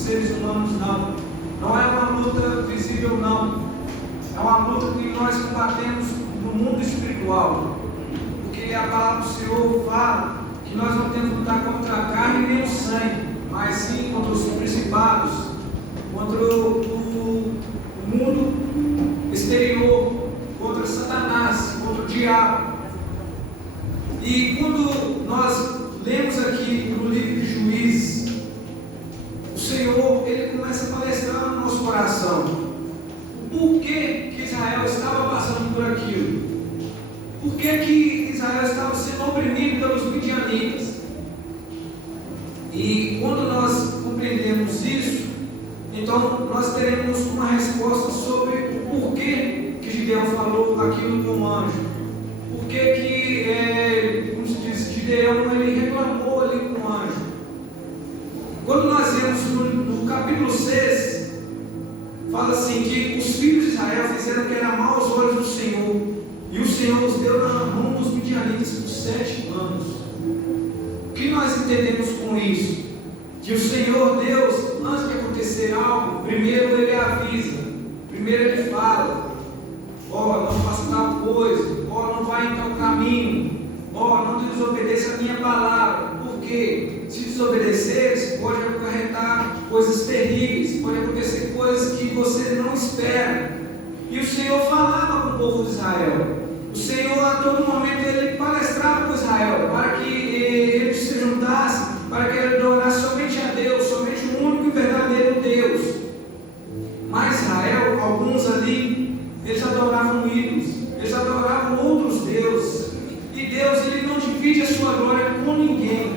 seres humanos, não. Não é uma luta visível, não. É uma luta que nós combatemos no mundo espiritual. Porque a palavra do Senhor fala que nós não temos que lutar contra a carne nem o sangue, mas sim contra os principados, contra o mundo exterior, contra Satanás, contra o diabo. E quando nós lemos aqui no livro de Juízes, o Senhor, ele começa a palestrar no nosso coração o porquê que Israel estava passando por aquilo, porquê que Israel estava sendo oprimido pelos midianitas. E quando nós compreendemos isso, então nós teremos uma resposta sobre o porquê que Gideão falou aquilo com o anjo, porquê que, como se diz, Gideão ele reclamou ali com o anjo. Quando nós vemos no capítulo 6, fala assim que os filhos de Israel fizeram que era mal aos olhos do Senhor, e o Senhor os deu na mão dos midianitas por 7 anos. O que nós entendemos com isso? Que o Senhor Deus, antes de acontecer algo, primeiro Ele avisa, primeiro Ele fala: ó, não faça tal coisa, ó, não vai em tal caminho, ó, não desobedeça a minha palavra, porque se desobedeceres, pode acarretar coisas terríveis, pode acontecer coisas que você não espera. E o Senhor falava com o povo de Israel. O Senhor a todo momento ele palestrava com Israel para que eles se juntassem, para que ele adorasse somente a Deus, somente o único e verdadeiro Deus. Mas Israel, alguns ali, eles adoravam ídolos, eles adoravam outros deuses. E Deus ele não divide a sua glória com ninguém.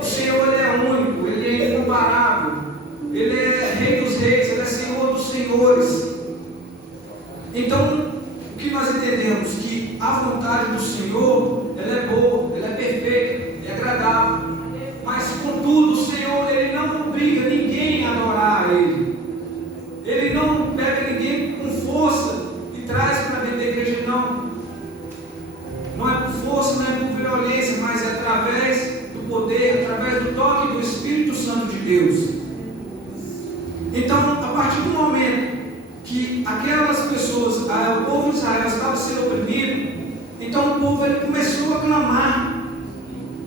O Senhor ele é único, ele é incomparável, ele é Rei dos Reis, ele é Senhor dos Senhores. Então, o que nós entendemos? Que a vontade do Senhor, ela é boa, ela é perfeita, é agradável. Mas, contudo, o Senhor, ele não obriga ninguém a adorar a Ele. Ele não pega ninguém com força e traz para dentro da igreja, não. Não é por força, não é por violência, mas é através do poder, através do toque do Espírito Santo de Deus. Então, a partir do momento que aquelas pessoas, o povo de Israel estava sendo oprimido, então o povo ele começou a clamar.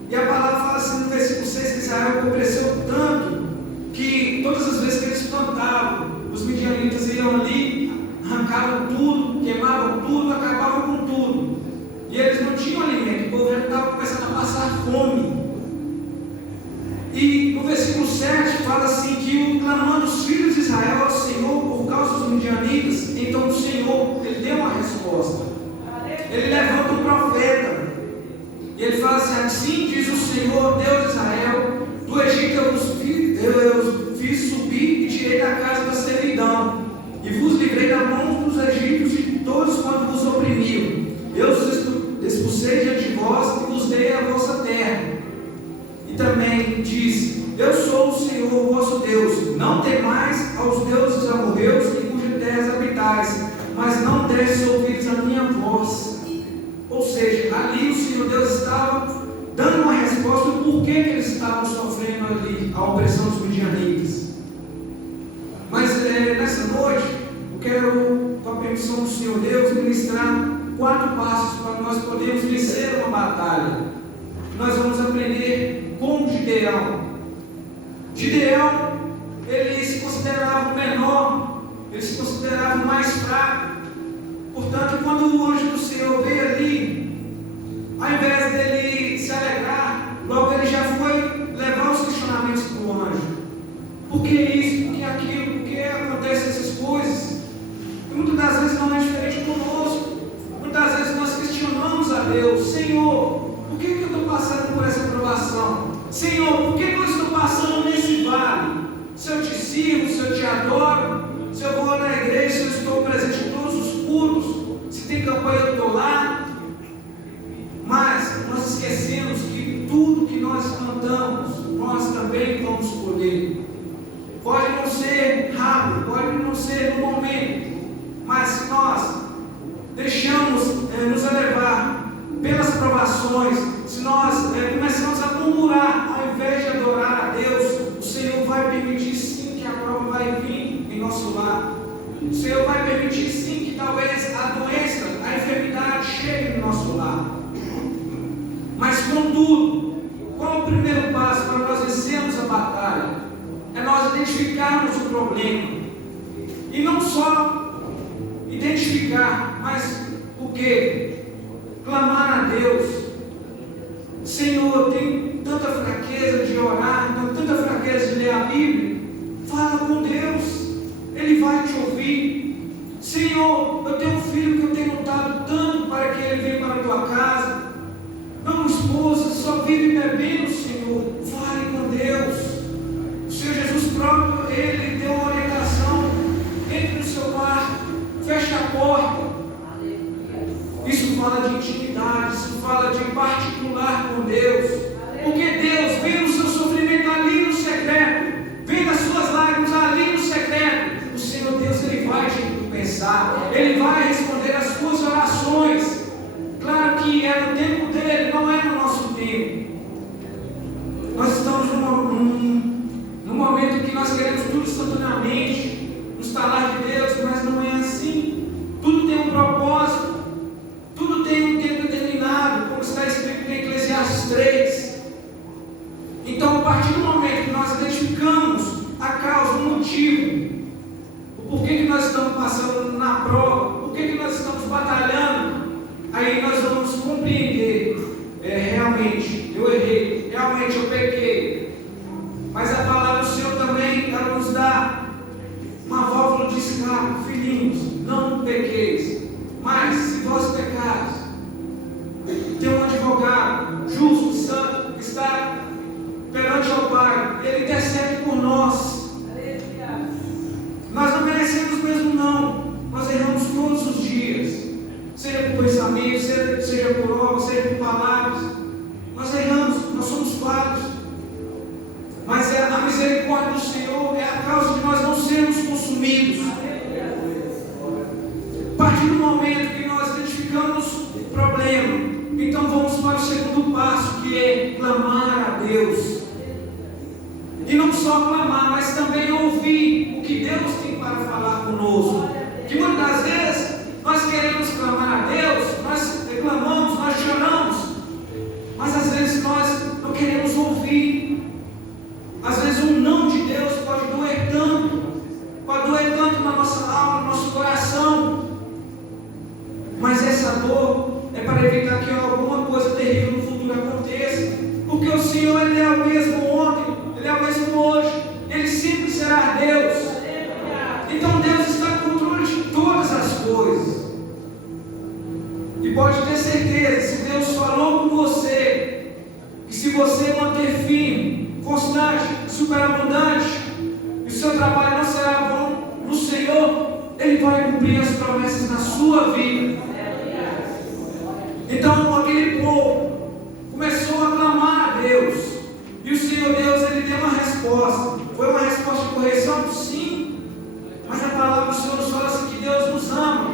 E a palavra fala assim no versículo 6 que Israel empobreceu tanto que todas as vezes que eles plantavam, os midianitas iam ali, arrancavam tudo, queimavam tudo, acabavam com tudo. E eles não tinham alimento, o povo já estava começando a passar fome. E no versículo 7 fala assim que clamando os filhos de Israel ao Senhor por causa dos midianitas, então o Senhor ele deu uma resposta. Ele levanta um profeta e ele fala assim: assim diz o Senhor Deus de Israel, do Egito eu vos fiz subir e tirei da casa da servidão e vos livrei da mão dos egípcios e de todos quanto vos oprimiam. Eu os expulsei diante de vós e vos dei a vossa terra. E também diz: eu sou o Senhor vosso Deus, não temais aos deuses amorreus em cujas terras habitais, mas não destes ouvidos a minha voz. Ou seja, ali o Senhor Deus estava dando uma resposta do porquê que eles estavam sofrendo ali a opressão dos midianitas. Mas nessa noite eu quero, com a permissão do Senhor Deus, ministrar 4 passos para nós podermos vencer uma batalha. Nós vamos aprender com Gideão. Gideão, ele se considerava o menor, ele se considerava o mais fraco. Portanto, quando o anjo do Senhor veio ali, ao invés dele se alegrar, logo ele já foi levar os questionamentos para o anjo. Por que isso? Por que aquilo? Por que acontecem essas coisas? E muitas das vezes não é diferente conosco. Muitas vezes nós questionamos a Deus: Senhor, por que eu estou passando por essa provação? Senhor, por que eu estou passando nesse vale? Se eu te sirvo, se eu te adoro, se eu vou na igreja, se eu estou presente em todos os cultos, se tem campanha eu estou lá. Mas nós esquecemos que tudo que nós cantamos, nós também vamos colher. Pode não ser rápido, pode não ser no momento, mas se nós deixamos nos elevar pelas provações, se nós começamos a murmurar ao invés de adorar a Deus, o Senhor vai permitir Senhor vai permitir sim que talvez a doença, a enfermidade chegue no nosso lar. Mas contudo, qual o primeiro passo para nós vencermos a batalha? É nós identificarmos o problema. E não só identificar, mas o que? Clamar a Deus. Senhor, eu tenho tanta fraqueza de orar, tanta fraqueza de ler a Bíblia. Fala com Deus, Ele vai te ouvir. Senhor, eu tenho um filho que eu tenho lutado tanto para que ele venha para a tua casa. Não, esposa, só vive bebendo, Senhor. Fale com Deus. O Senhor Jesus próprio, Ele deu uma orientação. Entre no seu quarto, feche a porta. Isso fala de intimidade, isso fala de particular com Deus. Porque Deus vê o seu sofrimento ali no secreto, vê as suas lágrimas ali no secreto. O Senhor Deus, Ele vai te recompensar, Ele vai responder as suas orações. Claro que é no tempo dele, não é no nosso tempo. Nós estamos num momento que nós queremos tudo instantaneamente, no estalar de Deus, mas não é assim. Tudo tem um propósito, tudo tem um tempo determinado, como está escrito em Eclesiastes 3. Então, a partir do momento que nós identificamos a causa, o motivo, o porquê que nós estamos passando na prova, por que nós estamos batalhando, aí nós vamos compreender, realmente, eu errei, realmente eu pequei. Mas a palavra do Senhor também, ela nos dá uma válvula de escape. Filhinhos, não pequeis, mas se vós pecares, tem um advogado justo, santo, que está perante ao Pai, Ele intercede por nós. Nós não merecemos mesmo não, nós erramos todos os dias, seja por pensamento, seja por obra, seja por palavras. Nós erramos, nós somos falhos, mas a misericórdia do Senhor é a causa de nós não sermos consumidos. A partir do momento que nós identificamos o problema, então vamos para o segundo passo, que é clamar a Deus. E não só clamar, mas também ouvir o que Deus tem para falar conosco. Que muitas vezes nós queremos clamar a Deus, nós reclamamos, nós choramos, mas às vezes nós não queremos ouvir. Às vezes um não de Deus pode doer tanto na nossa alma, no nosso coração. Mas essa dor é para evitar que alguma coisa terrível no futuro aconteça. Porque o Senhor, Ele é o mesmo ontem, Ele é o mesmo hoje, Ele sempre será Deus. Então Deus está no controle de todas as coisas. E pode ter certeza, se Deus falou com você, que se você manter firme, constante, superabundante, e o seu trabalho não será bom no Senhor, Ele vai cumprir as promessas na sua vida. Então aquele povo começou a clamar a Deus, e o Senhor Deus, Ele deu uma resposta. Foi uma resposta de correção? Sim, mas a palavra do Senhor nos fala assim, que Deus nos ama,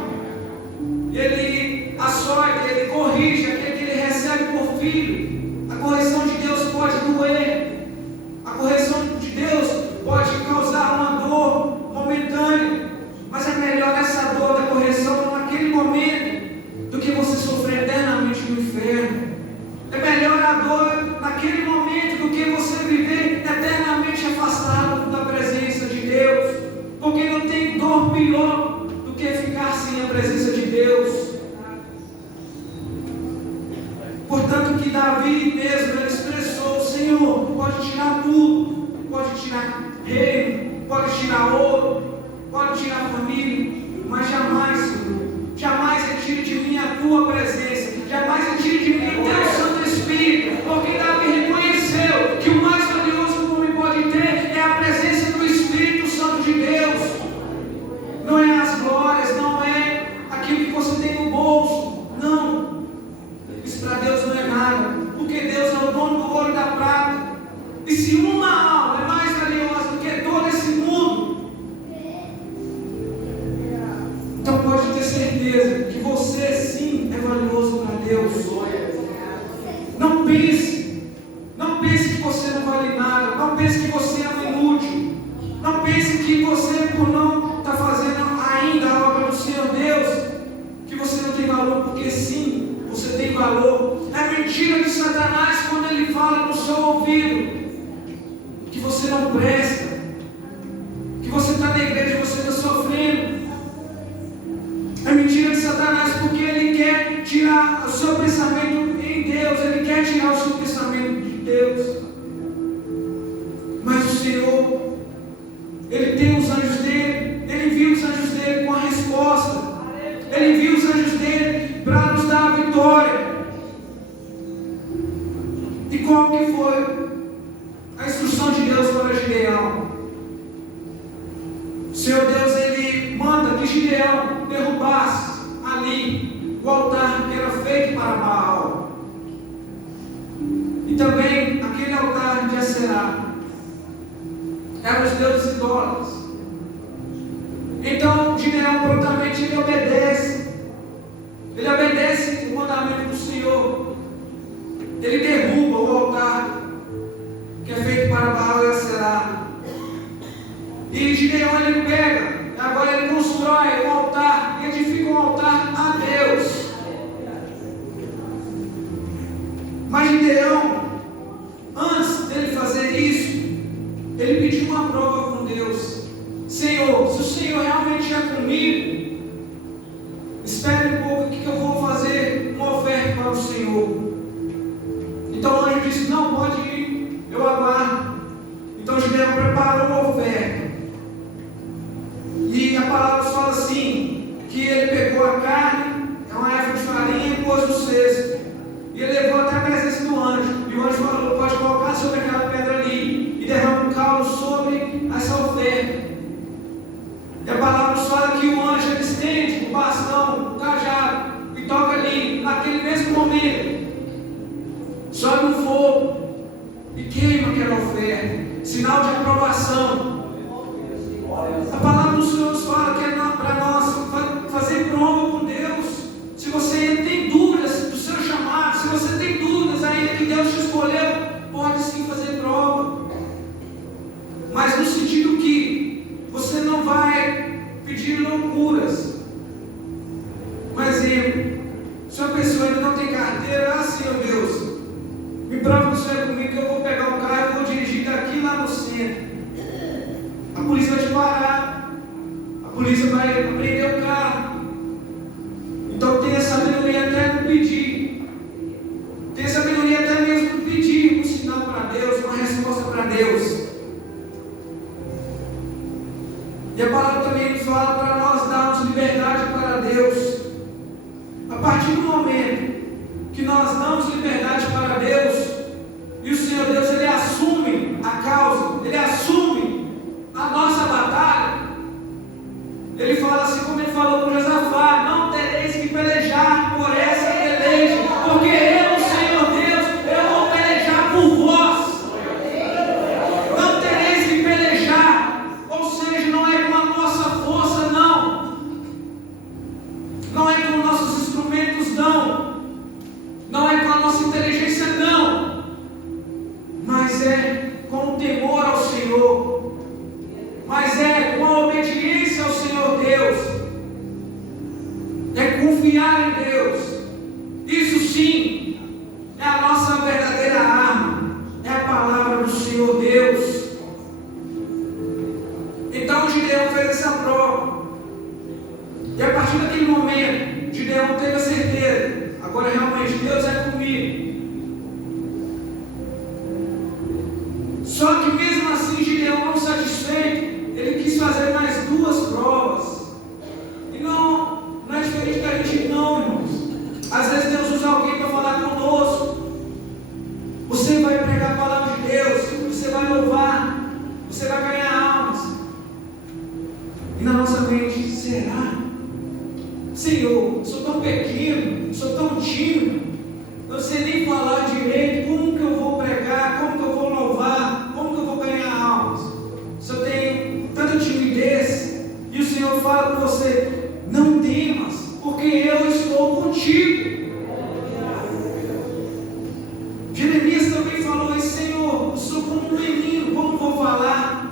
e Ele açoita, Ele corrige aquele que Ele recebe por filho. A correção de Deus pode doer, a correção de Deus pode causar uma dor momentânea, mas é melhor essa dor da correção naquele momento do que você sofrer eternamente no inferno. É melhor a dor naquele momento do que você viver eternamente afastado da presença de Deus, porque não tem dor pior do que ficar sem a presença de Deus. Portanto, que Davi mesmo, ele expressou: Senhor, pode tirar tudo, pode tirar reino, pode tirar ouro, pode tirar família, mas jamais, Senhor, jamais retire de mim a tua presença, jamais retire de mim o teu Santo Espírito, porque Davi reconheceu que o mais valioso que o homem pode ter é a presença do Espírito Santo de Deus. Não é as glórias, não é aquilo que você tem no bolso, não. Isso para Deus não é nada, porque Deus é o dono do ouro e da prata. E se uma alma é mais valiosa do que todo esse mundo, então pode ter certeza que você sim é valioso seu ouvido que você não presta, que você está na igreja e você está sofrendo. É mentira de Satanás, porque ele quer tirar o seu pensamento em Deus, ele quer tirar o seu pensamento de Deus. Mas o Senhor, Ele tem os anjos dele, Ele envia os anjos dele com a resposta, Ele envia os anjos dele para nos dar a vitória. E qual que foi a instrução de Deus para Gideão? O Senhor Deus, Ele manda que Gideão derrubasse ali o altar que era feito para Baal, e também aquele altar de Aserá, eram os deuses idólatras. Então Gideão prontamente ele obedece o mandamento do Senhor, ele derruba o altar que é feito para Baal e Aserá. E Gideão ele pega, agora ele constrói um altar, edifica um altar a Deus. Mas Gideão, antes dele fazer isso, ele pediu uma prova com Deus. Senhor, se o Senhor realmente é comigo, espere um pouco que eu vou fazer uma oferta para o Senhor. Então o anjo disse: não, pode ir, eu aguardo. Então Gideão preparou uma oferta. E a palavra fala assim, que ele pegou a carne, uma erva de farinha, e pôs no cesto. E ele levou até a presença do anjo. E o anjo falou: pode colocar sobre aquela pedra ali, e derrama um caldo sobre essa oferta. E a palavra fala que o anjo ele estende o bastão, o cajado, e toca ali, naquele mesmo momento. Sobe um fogo e queima aquela oferta, sinal de aprovação. A palavra do Senhor nos fala que é para nós fazer prova com Deus. Se você tem dúvidas do seu chamado, se você tem dúvidas ainda que Deus te escolheu, pode sim fazer prova, mas no sentido que você não vai pedir loucuras. Um exemplo: se uma pessoa ainda não tem carteira, Senhor Deus, me prova que o Senhor é comigo, que eu vou pegar um carro e vou dirigir daqui lá no centro. A polícia vai te parar, a polícia vai prender o carro. Então tenha sabedoria até no pedir, tenha sabedoria até mesmo no pedir um sinal para Deus, uma resposta para Deus. E a palavra também fala para nós darmos liberdade para Deus. A partir do momento que nós damos liberdade para Deus, e o Senhor Deus ele assume a causa, ele assume a nossa batalha, ele fala assim como ele falou com Josafá: não tereis que pelejar por essa peleja, porque eu, Senhor Deus, eu vou pelejar por vós. Não tereis que pelejar, ou seja, não é com a nossa força, não é com nossos instrumentos, não é com a nossa inteligência, não, mas é com o temor ao Senhor, mas é com a obediência ao Senhor Deus, é confiar em Deus. Isso sim é a nossa verdadeira arma, é a palavra do Senhor Deus. Então Gideão fez essa prova, e a partir daquele momento Gideão teve a certeza: agora realmente Deus é comigo. Só que mesmo assim Gideão, não satisfeito, ele quis fazer mais duas provas. E não é diferente da gente não, irmãos. Às vezes Deus usa alguém para falar conosco. Você vai pregar a palavra de Deus, você vai louvar, você vai ganhar almas. E na nossa mente: será? Senhor, sou tão pequeno, sou tão tímido, não sei nem falar direito, como que eu vou pregar, como que eu vou louvar, como que eu vou ganhar almas? Se eu tenho tanta timidez, e o Senhor fala com você: não temas, porque eu estou contigo. Jeremias também falou isso: Senhor, eu sou como um menino, como vou falar?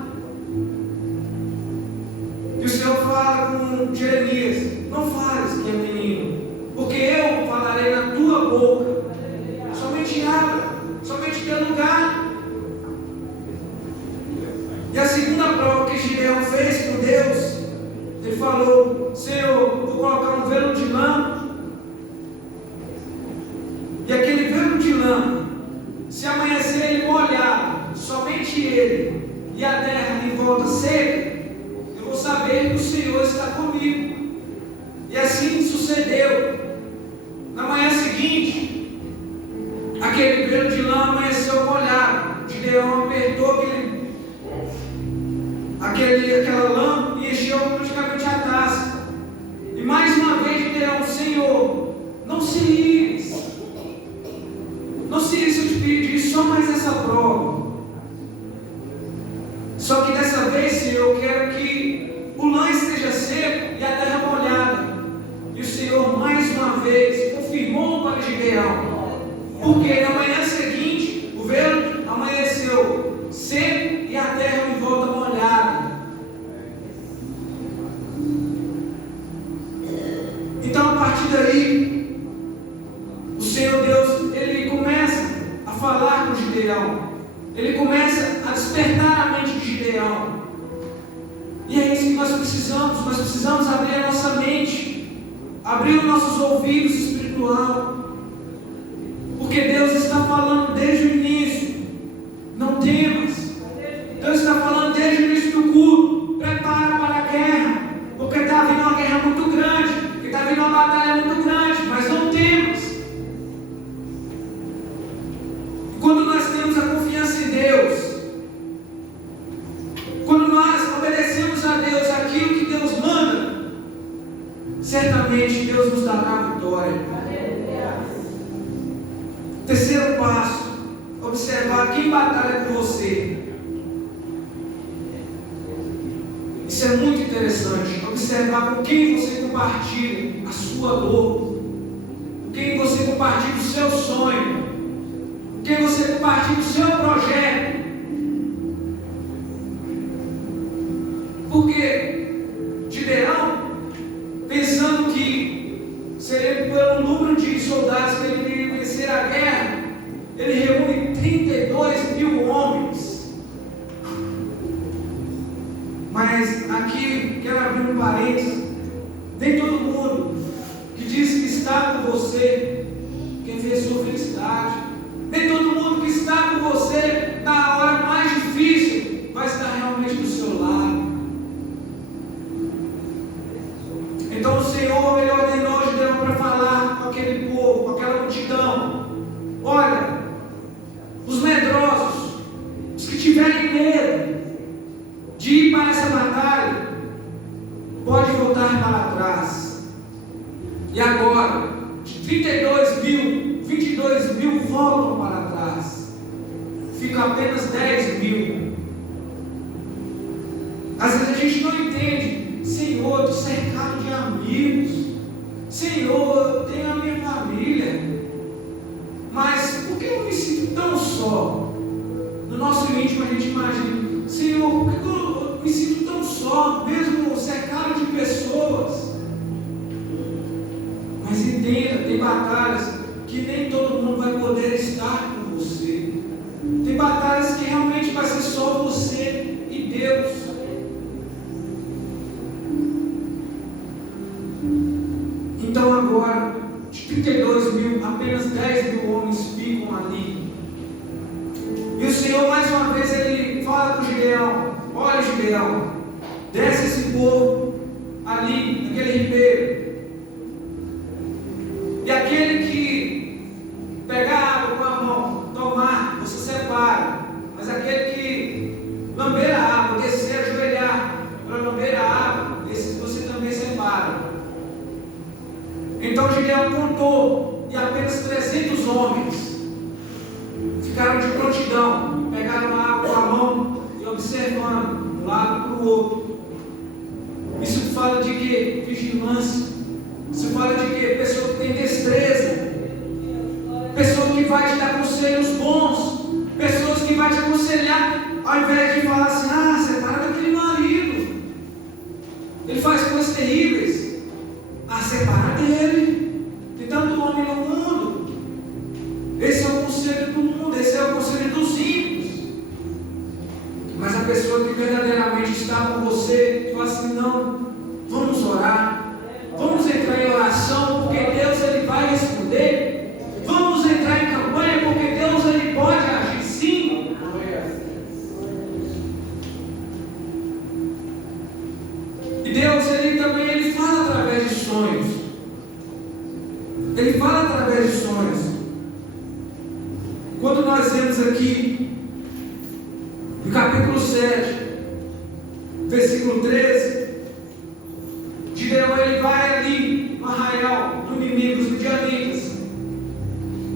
E o Senhor fala com Jeremias: não fales que é menino, porque eu falarei na tua boca. Somente abra, somente dê lugar E a segunda prova que Gideão fez com Deus, ele falou: Senhor, vou colocar um velo de lã, e aquele velo de lã, se amanhecer ele molhado, somente ele, e a terra em volta seca, eu vou saber que o Senhor está comigo. E assim sucedeu. Na manhã seguinte, aquele velo de lã amanheceu molhado. Gideão apertou aquela lã e encheu praticamente a taça. E mais uma vez Gideão: Senhor, não se ire se eu te pedir só mais essa prova. Só que dessa vez, Senhor, eu quero que o lã esteja seco e a terra molhada. E o Senhor mais uma vez confirmou para Gideão, porque na manhã seguinte o velo amanheceu seco e a terra em volta molhada. Então, a partir daí, o Senhor Deus, ele começa a falar com Gideão, ele começa a despertar a mente de Gideão. E é isso que nós precisamos abrir a nossa mente, abrir os nossos ouvidos espiritual, porque Deus está falando desde o início: não temas. Deus está falando desde o início do culto: prepara para a guerra, porque está vindo uma guerra muito grande, porque está vindo uma batalha muito grande, mas não temas. Quando nós temos a confiança em Deus, quando nós obedecemos a Deus aquilo que Deus manda, certamente Deus nos dará a vitória. Terceiro passo: observar quem batalha com você. Isso é muito interessante. Observar com quem você compartilha a sua dor, com quem você compartilha o seu sonho, com quem você compartilha o seu projeto. Porque Gideão, pensando que seria pelo número de soldados que ele iria vencer a guerra, ele reúne 32 mil homens. Mas aqui quero abrir um parênteses: nem todo mundo que diz que está com você quer ver sua felicidade. Nem todo mundo que está com você na hora mais difícil vai estar realmente do seu lado. Então o Senhor, ele ordenou Gideão para falar com aquele povo, com aquela multidão: olha, os medrosos, os que tiverem medo de ir para essa batalha, pode voltar para trás. E agora, de 32 mil, 22 mil voltam para trás. Fica apenas 10 mil. Às vezes a gente não entende: Senhor, eu estou cercado de amigos. Senhor, eu tenho a minha família. Mas por que eu me sinto tão só? No nosso íntimo a gente imagina: Senhor, por que eu me sinto tão só, mesmo cercado de pessoas? Mas entenda, tem batalhas que nem todo mundo vai poder estar com você. Tem batalhas que realmente vai ser só você e Deus. Então agora, de 32 mil, apenas 10 mil homens ficam ali. E o Senhor mais uma vez ele fala com Gideão: olha, Gideão, desce esse povo ali, naquele ribeiro. E aquele que pegar água com a mão, tomar, você separa. Mas aquele que lamber a água, descer, ajoelhar para lamber a água, esse você também separa. Então Gideão contou, e apenas 300 homens ficaram de prontidão, pegaram a água com a mão e observando de um lado para o outro. Isso fala de quê? Vigilância. Isso fala de quê? Pessoa que tem destreza, pessoa que vai te dar conselhos bons, pessoas que vai te aconselhar, ao invés de falar assim: ah, separa daquele marido, ele faz coisas terríveis. Ah, separa dele, tem tanto homem no mundo. Esse é o conselho do mundo, esse é o conselho dos ímpios. Mas a pessoa pessoa que verdadeiramente está com você, fala assim: não, vamos orar, vamos entrar em oração, porque Deus ele vai responder, vamos entrar em campanha, porque Deus ele pode agir sim. E Deus ele também ele fala através de sonhos. Ele fala através de sonhos. Quando nós vemos aqui no capítulo 7, versículo 13, Gideão ele vai ali no arraial do inimigo, os midianitas.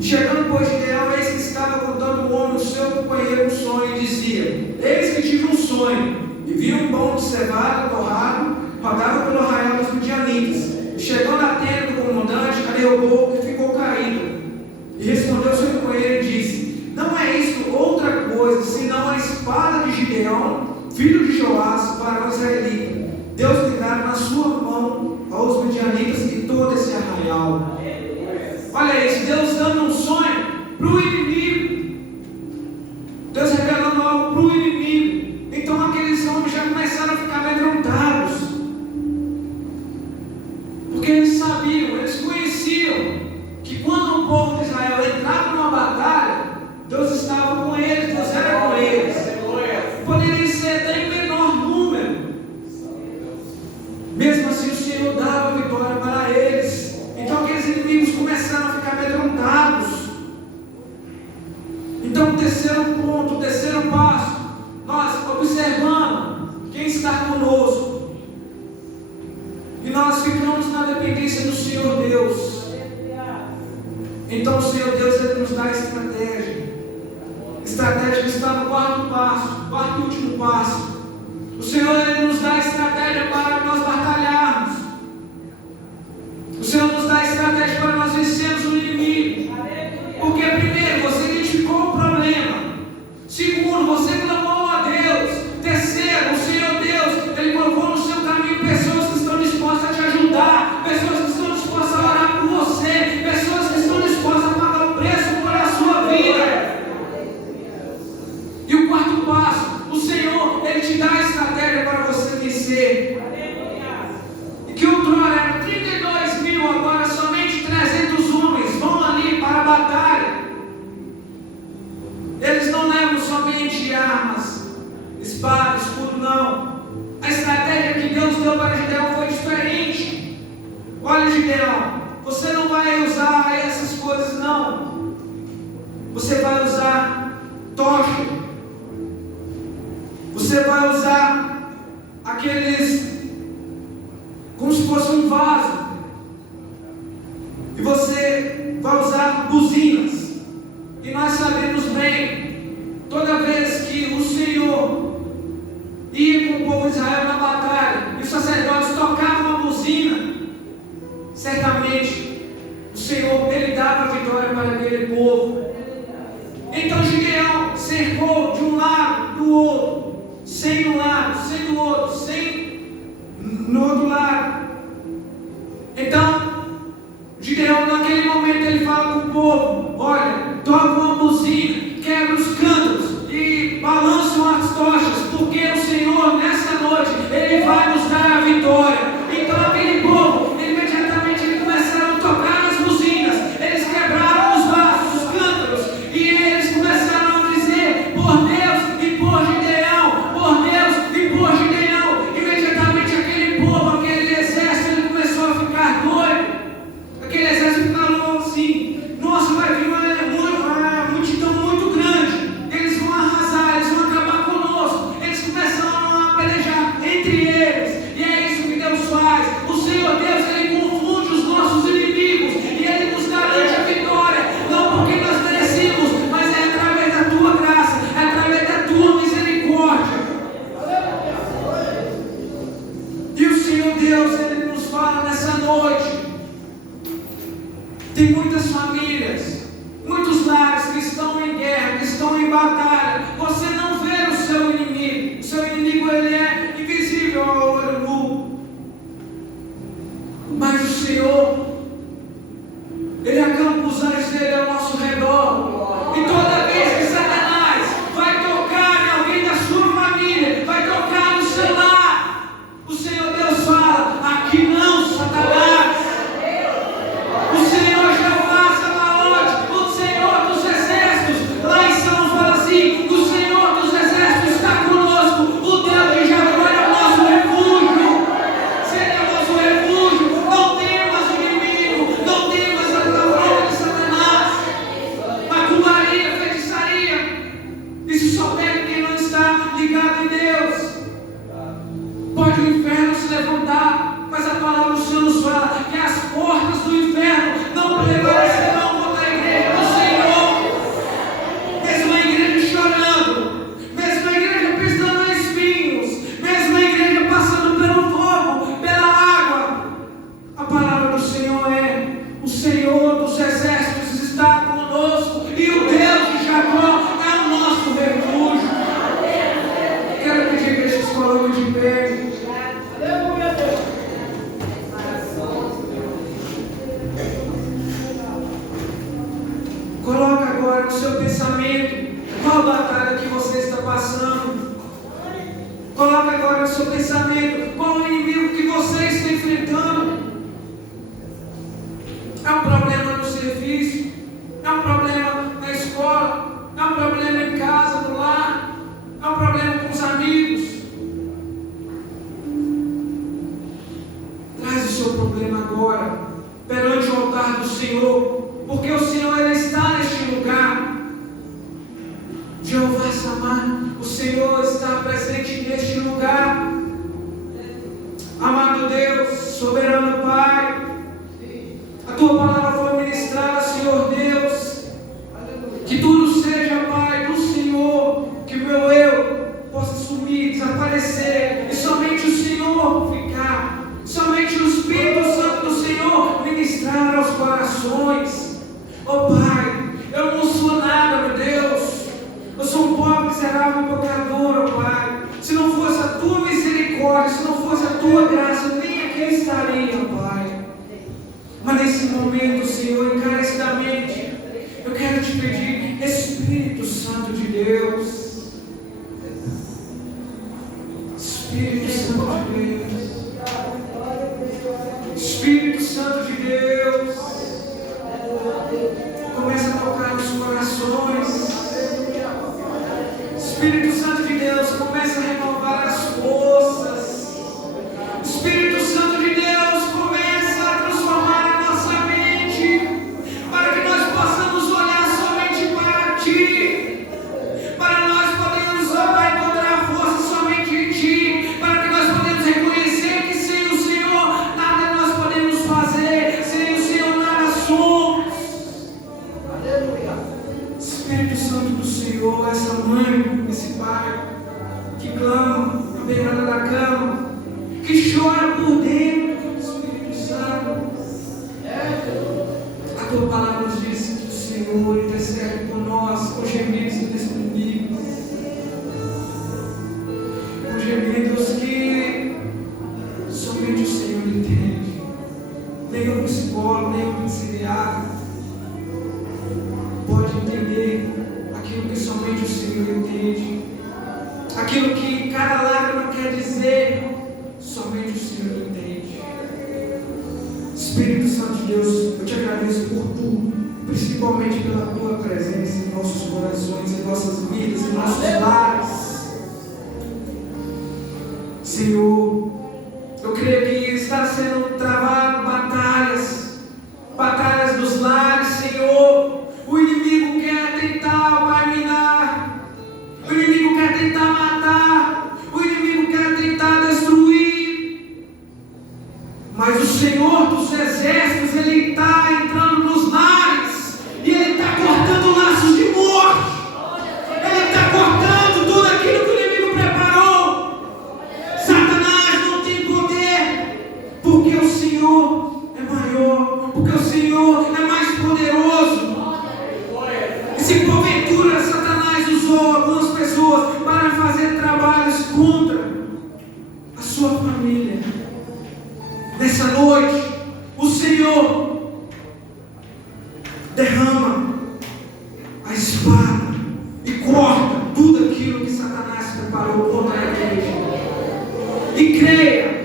Chegando, pois, Gideão, eis que estava contando o homem, o seu companheiro, um sonho, e dizia: eis que tive um sonho, e vi um pão de cevada torrado, rodava pelo arraial dos midianitas. Chegou na tenda do comandante, a derrubou e ficou caído. E respondeu seu companheiro e disse: não é isto outra coisa, senão a espada de Gideão, filho de Joás, para o israelita. Deus lhe dá na sua mão aos midianitas e todo esse arraial. Olha isso, Deus dando um sonho para o inimigo. Deus revelando algo para o inimigo. Então aqueles homens já começaram a ficar amedrontados, porque eles sabiam, eles conheciam que quando o povo de Israel entrava numa batalha, Deus estava com eles, Deus era com eles. Poderia ser até em menor número, mesmo assim o Senhor dava a vitória para eles. Então aqueles inimigos começaram a ficar amedrontados. Então o terceiro ponto, o terceiro passo, nós observando quem está conosco, e nós ficamos na dependência do Senhor Deus. Então o Senhor Deus ele nos dá estratégia. Estratégia que está no quarto passo, quarto e último passo. O Senhor ele nos dá estratégia para nós batalharmos. O Senhor nos dá estratégia para nós vencermos o inimigo. Porque primeiro você identificou o problema. Segundo, você clamou a Deus. Terceiro, o Senhor Deus ele colocou no seu caminho pessoas que estão dispostas a te ajudar, pessoas que estão dispostas a orar por você, pessoas que estão dispostas a pagar o preço pela sua vida. E o quarto passo, o Senhor ele te dá a estratégia para você vencer. E que outrora eram 32 mil, agora somente 300 homens vão ali para a batalha. Eles não levam somente armas, espada, escudo, não. A estratégia que Deus deu para Gideão foi diferente. Olha, Gideão, você não vai usar essas coisas, não. Você vai usar tocha. Você vai usar aqueles, como se fosse um vaso. E você vai usar buzinas. E nós sabemos bem, toda vez que o Senhor ia com o povo de Israel na batalha, e os sacerdotes tocavam uma buzina, certamente o Senhor ele dava a vitória para aquele povo. Então Gideão cercou de um lado, do outro, sem um lado, sem do outro, sem no outro lado. Então Gideão naquele momento ele fala com o povo: olha, toca uma buzina, quebra os cântaros e balançam as tochas, porque o Senhor nessa noite ele vai nos dar a vitória. Então aquele povo imediatamente eles começaram a tocar as buzinas, eles quebraram os vasos, os cântaros, e eles começaram a dizer: por Deus e por Gideão, por Deus e por Gideão. Imediatamente aquele povo, aquele exército, ele começou a ficar doido. Aquele exército falou assim: nossa, vai vir uma multidão muito grande, eles vão arrasar, eles vão acabar conosco. Eles começaram a pelejar entre eles, e é isso que Deus faz. O Senhor Deus ele confunde os nossos inimigos e ele nos garante a vitória, não porque nós merecemos, mas é através da tua graça, é através da tua misericórdia. E o Senhor Deus ele nos fala nessa noite. Tem muitas famílias, muitos lares que estão em guerra, que estão em batalha. Você não vê o seu inimigo. O seu inimigo ele é invisível ao olho nu. Mas o Senhor, ele acampa os anjos dele ao nosso redor. E toda vez que Satanás vai tocar em alguém da sua família, vai colocando de pé. Aleluia, Deus. Coloca agora no seu pensamento qual batalha que você está passando. Coloca agora no seu pensamento qual o inimigo que você está enfrentando. É um problema no serviço, é um problema na escola, é um problema em casa, no lar, é um problema com os amigos. Traz o seu problema agora perante o altar do Senhor, porque o Senhor ele está neste lugar. Jeová Samá, o Senhor está presente neste lugar. Amado Deus, soberano Pai, a tua palavra foi ministrada, Senhor Deus. Que tudo seja, Pai, do Senhor, que o meu eu possa sumir, desaparecer, e somente o Senhor ficar, somente o Espírito Santo do Senhor ministrar aos corações. Oh Pai, eu não sou nada, meu Deus. Eu sou um pobre, miserável e pecador, oh Pai. Se não fosse a tua misericórdia, se não fosse a tua graça, eu nem aqui estaria, oh Pai. Mas nesse momento, Senhor, encarecidamente, eu quero te pedir, Espírito Santo de Deus. Espírito Santo de Deus. Espírito Santo de Deus. Começa a tocar nos corações. Espírito Santo de Deus, começa a renovar as forças. Espírito Santo de Deus, começa a transformar a nossa mente, para que nós possamos olhar somente para Ti, para nós podermos encontrar força somente em Ti, para que nós podemos reconhecer que sem o Senhor nada nós podemos fazer, sem o Senhor nada somos. Aleluia. Espírito Santo do Senhor, essa mãe, esse pai que clama na beirada da cama, que chora por dentro, Espírito Santo. A tua palavra nos diz que o Senhor intercede por nós com gemidos inexprimíveis, com gemidos que somente o Senhor entende. Nenhum psicólogo, nenhum psiquiatra pode entender aquilo que somente o Senhor entende. Aquilo que cada lágrima quer dizer, somente o Senhor entende. Espírito Santo de Deus, eu te agradeço por tudo, principalmente pela tua presença em nossos corações, em nossas vidas, em nossos lares. Senhor, eu creio que está sendo travado batalhas dos lares, Senhor. O inimigo quer tentar, Pai, minar. O inimigo quer tentar matar. O inimigo quer tentar destruir. Mas o Senhor dos exércitos, Ele está entrando nos lares. E Ele está cortando laços de morte. Ele está cortando tudo aquilo que o inimigo preparou. Satanás não tem poder, porque o Senhor é maior, porque o Senhor é mais poderoso. E se porventura Satanás usou algumas pessoas para fazer trabalhos contra a sua família, nessa noite o Senhor derrama a espada e corta tudo aquilo que Satanás preparou contra a igreja. E creia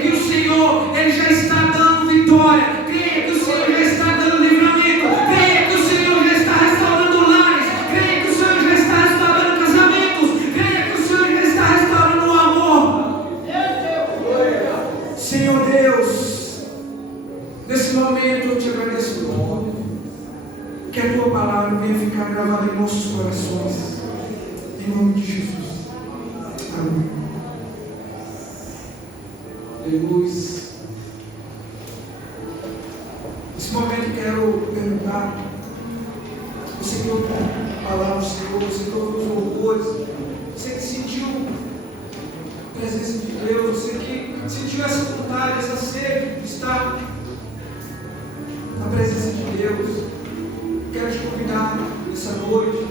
que o Senhor Ele já está dando vitória. Creia que o Senhor já está dando livramento. Creia que o Senhor já está restaurando lares. Creia que o Senhor já está restaurando casamentos. Creia que o Senhor já está restaurando o amor. Senhor Deus, nesse momento eu te agradeço por tudo. Que a tua palavra venha ficar gravada em nossos corações. Em nome de Jesus. Amém. Luz. Nesse momento quero perguntar, você que ouviu a palavra do Senhor, você que ouviu os louvores, você que sentiu a presença de Deus, você que sentiu essa vontade, essa sede de estar na presença de Deus, quero te convidar nessa noite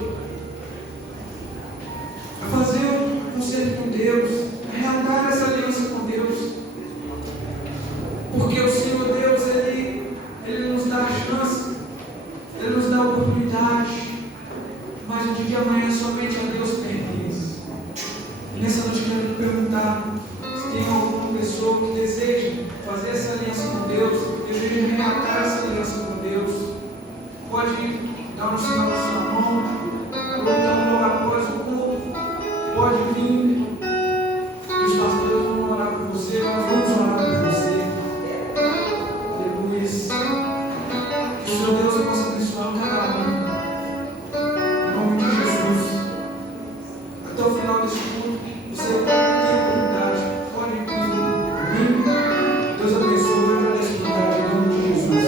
a fazer um concerto com Deus, a nessa noite querendo perguntar se tem alguma pessoa que deseja fazer essa aliança com Deus, deseja reatar essa aliança com Deus. Pode dar um sinal com sua mão, ou então logo após o culto, pode vir, e os pastores vão orar por você, nós vamos orar por você. Depois, que o Senhor Deus possa abençoar cada um, em nome de Jesus. Até o final desse culto, você tem oportunidade, pode vir. Deus abençoe, eu agradeço a oportunidade, em nome de Jesus.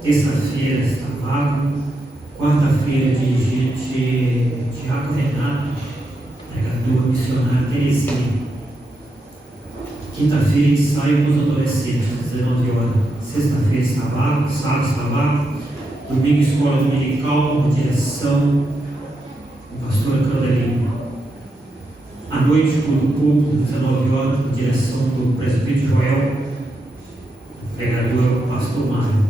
Terça-feira está vago, quarta-feira de Tiago Renato, pregador missionário Terezinha. Quinta-feira ensaio com os adolescentes, às 19 horas. Sexta-feira está vago, sábado está vago, domingo escola dominical, com direção do pastor Candelino. À noite, culto público, 19 horas, com direção do presbítero Joel, o pregador pastor Mário.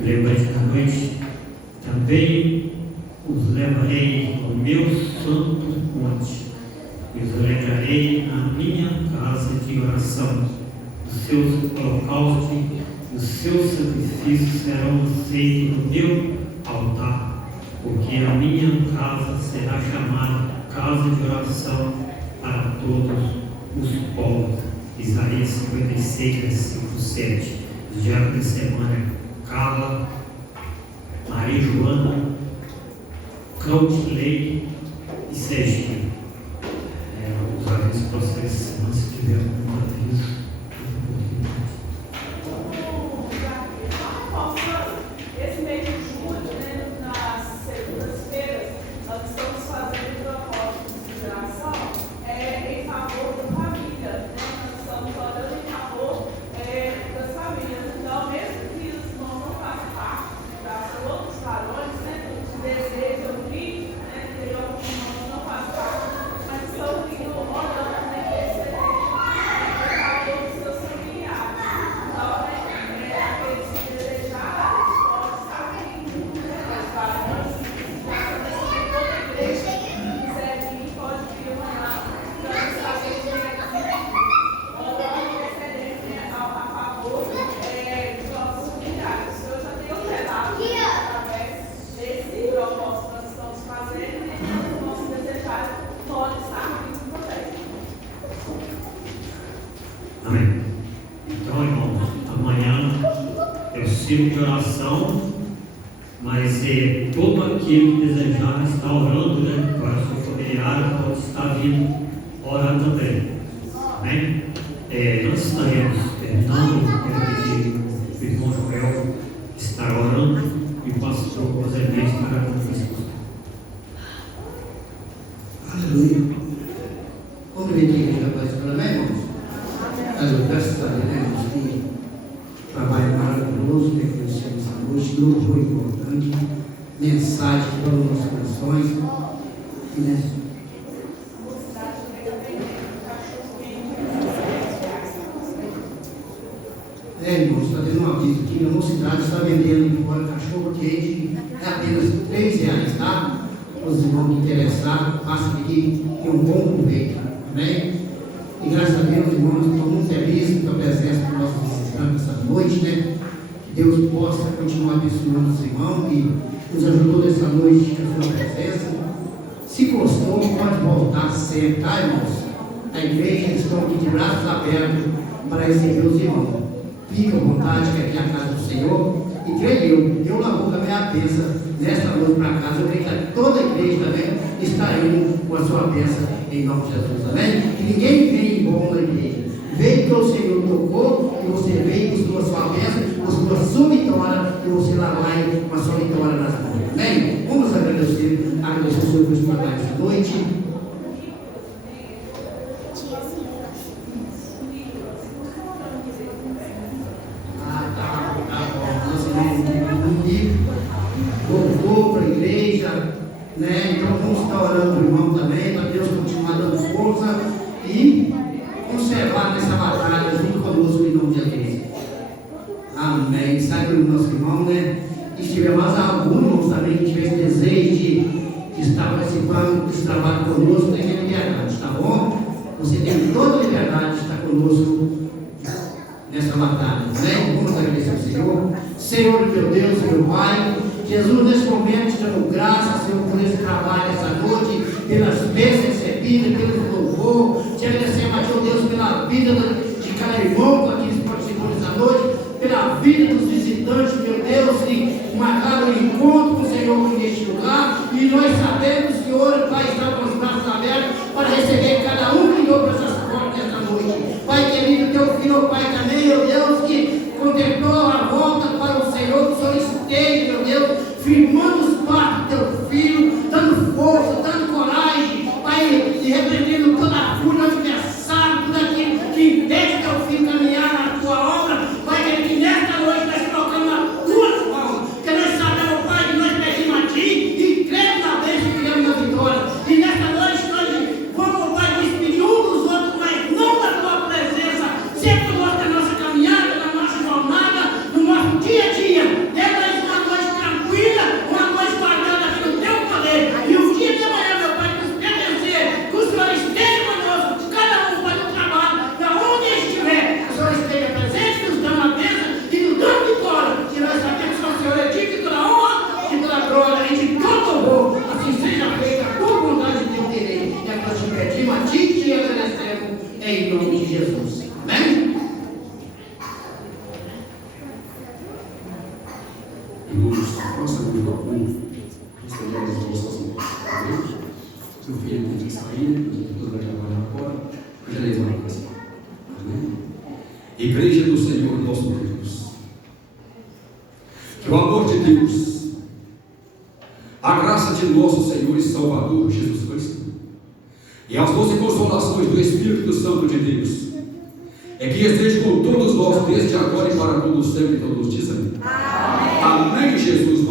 Lembrete da noite, também os levarei ao meu santo monte, e os alegrarei na minha casa de oração. Os seus holocaustos, os seus sacrifícios serão aceitos no meu altar, porque a minha casa será chamada casa de oração para todos os povos. Isaías 56, versículo 7. Os diáconos de semana: Carla, Maria Joana, Claudilei e Serginho. Os avisos para vocês, se tiver algum aviso. Esse mês de julho, nas segundas-feiras, nós estamos fazendo propósitos de oração em favor da família. Nós estamos orando em favor das famílias. Então, mesmo que os irmãos não façam parte das outros valores, desejam vir, que alguns irmãos não fazem parte, mas estão vindo orando na igreja em favor dos seus familiares. Então, aqueles que desejarem, podem estar vindo. Os valores, toda a igreja que quiser vir, pode vir amanhã. Então, essa vez orando referente a favor dos nossos familiares. Eu já tenho operado através desse propósito que nós estamos fazendo, e os nossos desejários podem estar vindo também. Amém. Então, irmãos, amanhã é o ciclo de oração, mas todo aquele que desejar estar orando, para o seu familiar, pode estar vindo orar também. Amém? Nós estaremos terminando, quero pedir o irmão Joel estar orando e o pastor José Mendes para a confissão. Aleluia. Vamos pedir que já pode falar, né, irmãos? Aleluia. Graças a Deus, né, irmãos? Que trabalho maravilhoso que conhecemos essa noite, grupo foi importante, mensagem que falou nos corações. E, né? Irmãos, está tendo um aviso aqui, a mocidade está vendendo fora cachorro quente a apenas R$3, tá? os irmãos interessados, façam aqui um bom proveito. Amém? E graças a Deus, irmãos, estou muito feliz com a presença dos nossos visitantes essa noite, né? Que Deus possa continuar abençoando os irmãos que nos ajudou nessa noite com a sua presença. Se gostou, pode voltar sempre, tá, irmãos? A igreja está aqui de braços abertos para receber os irmãos. Fique à vontade, que aqui é a casa do Senhor. E creio eu lavou também a bênção nesta noite para casa. Eu creio que toda a igreja também está indo com a sua bênção em nome de Jesus. Amém? Que ninguém vem embora na igreja. Veio que o Senhor tocou, e você veio, buscou a sua bênção, buscou a sua vitória, e você lá vai com a sua vitória nas mãos. Amém? Vamos agradecer o Senhor por estar essa noite. Voltou para a igreja, né? Então vamos estar orando para o irmão também, para Deus continuar dando força e conservar nessa batalha junto conosco em nome de Jesus. Amém. Sabe o nosso irmão, né? E se tiver mais alguns também que tiver esse desejo de estar participando desse trabalho conosco, tem liberdade, tá bom? Você tem toda a liberdade de estar conosco nessa batalha, né? Vamos agradecer ao Senhor. Senhor, meu Deus, meu Pai, Jesus, nesse momento, te damos graças, Senhor, por esse trabalho essa noite, pelas bênçãos recebidas, pelo louvor. Te agradecemos a Deus, Deus, pela vida de cada irmão que aqui participou nessa noite, pela vida dos visitantes, meu Deus, que marcaram o encontro com o Senhor neste lugar. E nós sabemos que hoje Pai está com os braços abertos para receber cada um que veio para essas portas esta noite. Pai querido, teu filho, Pai também, meu Deus, que contemplou a volta para o Senhor, que o Senhor esteja, meu Deus, firmando os passos do teu filho, dando força, dando coragem, Pai, e repreendendo toda a fúria do adversário, tudo aquilo que impede teu filho caminhar na tua obra. Pai, querido, que nesta noite nós colocamos as tuas mãos, que nós sabemos, Pai, que nós pedimos a ti e cremos na bênção e cremos na vitória. E nesta noite nós vamos, Pai, despedir um dos outros, mas não da tua presença, sempre conosco na nossa caminhada, na nossa jornada, no nosso dia a dia. Dê-nos uma noite tranquila, uma noite guardada aqui no teu poder. E o dia de amanhã, meu Pai, que nos pertencer, que o Senhor esteja conosco, cada um vai no trabalho, para onde estiver, que o Senhor esteja presente, nos dando a bênção e nos dando vitória. Que nós sabemos que o Senhor é digno de toda a honra, de toda a glória e de todo louvor. Assim seja feita a tua vontade de teu querer. E é que nós te pedimos a ti e te agradecemos em nome de Jesus. Amém? Irmãos, façam por favor, estendemos as nossas mãos. Amém? Seu filho tem que sair, todos vai trabalhar agora, eu já dei uma coisa. Amém? Igreja do Senhor nosso Deus, que o amor de Deus, a graça de nosso Senhor e Salvador Jesus Cristo, e as doces consolações do Espírito Santo de Deus, é que esteja com todos nós, desde agora e para todos sempre, todos dizem. Amém, Jesus.